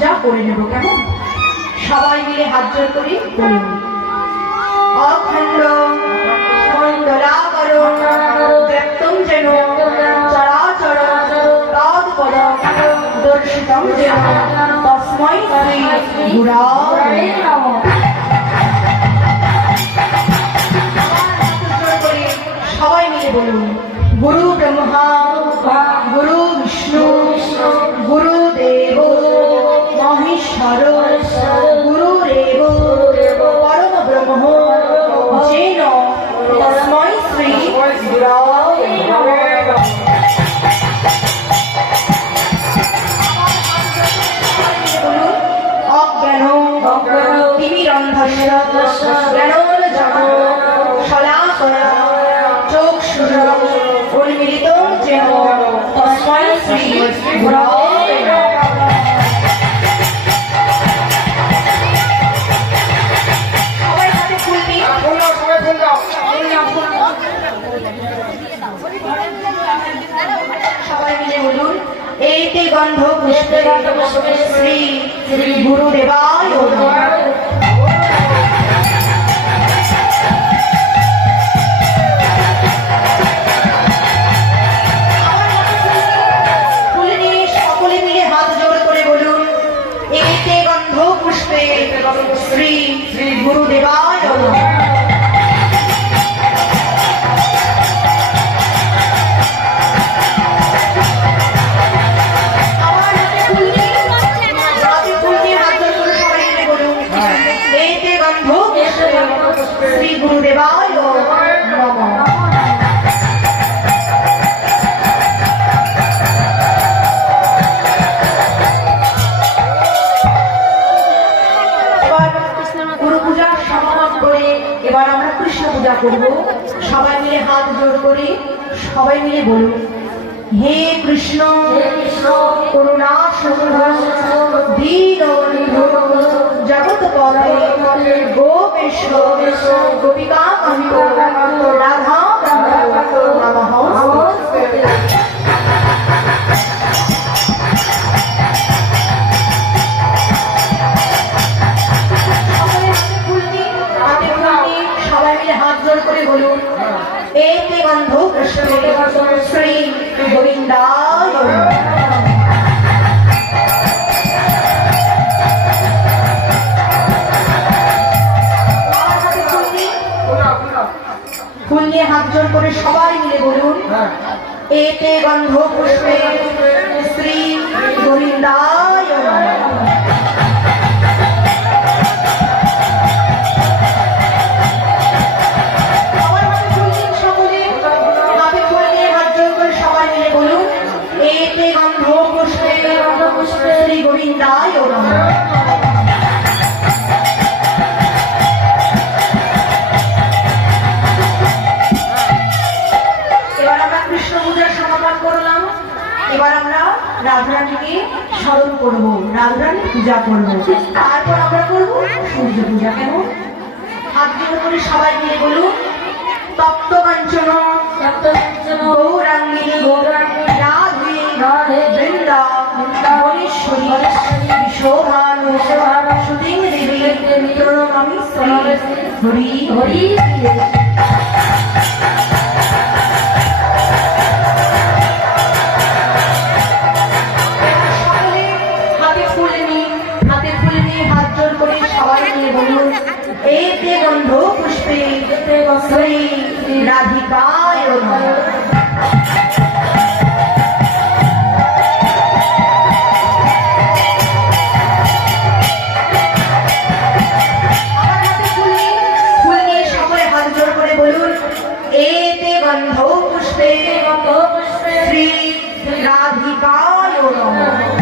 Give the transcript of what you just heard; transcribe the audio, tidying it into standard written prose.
পূজা করে নেব, কেমন? সবাই মিলে হাত জোর করি বলুন। অখণ্ড মণ্ডলাকারং ব্যক্তং যেন চরাচর তৎপদ দর্শিতং যেন তস্मै শ্রী গুরবে নমঃ। সবাই মিলে বলুন। গুরু ব্রহ্মা গুরু বিষ্ণু গুরুদেব মহেশ্বর গুরুরেব পরম ব্রহ্ম যেন তস্मै শ্রী গুরবে নমঃ। অজ্ঞান তিমিরন্ধস্য জ্ঞানোজ্জল শলাকয়া চক্ষুষা উন্মীলিতং যেন তস্मै শ্রী গুরবে নমঃ। সবাই হাতে ফুল দিন। সবাই মিলে বলুন। এইতে গন্ধ পুষ্পে শ্রী শ্রী গুরুদেবায় নমঃ। শ্রী শ্রী গুরুদেবায় নমঃ। আমার হাতে ফুল নিয়ে হাত জোড় করে সবাই মিলে বলুন। এতে গন্ধ শ্রী গুরুদেবায় নমঃ। এবার আমরা কৃষ্ণ পূজা করব। সবাই মিলে হাত জোড় করে সবাই মিলে বলুন। হে কৃষ্ণ করুণা সিন্ধু দীনবন্ধু জগৎপতে গোপেশ গোপিকা কান্ত রাধা নমঃ। হাত জোড় করে বলুন। এতে গন্ধ কৃষ্ণে শ্রী গোবিন্দায় নমঃ। ফুল নিয়ে হাত জোড় করে সবাই মিলে বলুন। এতে গন্ধ পুষ্পে শ্রী গোবিন্দায় নমঃ। শ্রী গোবিন্দায় নমঃ। এবার আমরা কৃষ্ণ পূজার সমাপন করলাম। এবার আমরা রাধারানীকে স্মরণ করব, রাধারানী পূজা করব, তারপর আমরা করব সূর্য পূজা, কেমন? হাত জোড় করে সবাই মিলে বলুন। তপ্ত কাঞ্চন গৌরাঙ্গিনী রাধে বৃন্দাবনেশ্বরী বিশোভানু সুদিং দেবী প্রণমামি শ্রী হরি হরি। হাতে ফুল নিয়ে হাত জোড় করে সবাই মিলে বলুন। এতে গন্ধ পুষ্পে শ্রী রাধিকায় নমঃ। এতে গন্ধ পুষ্পে শ্রী রাধিকায় নমঃ।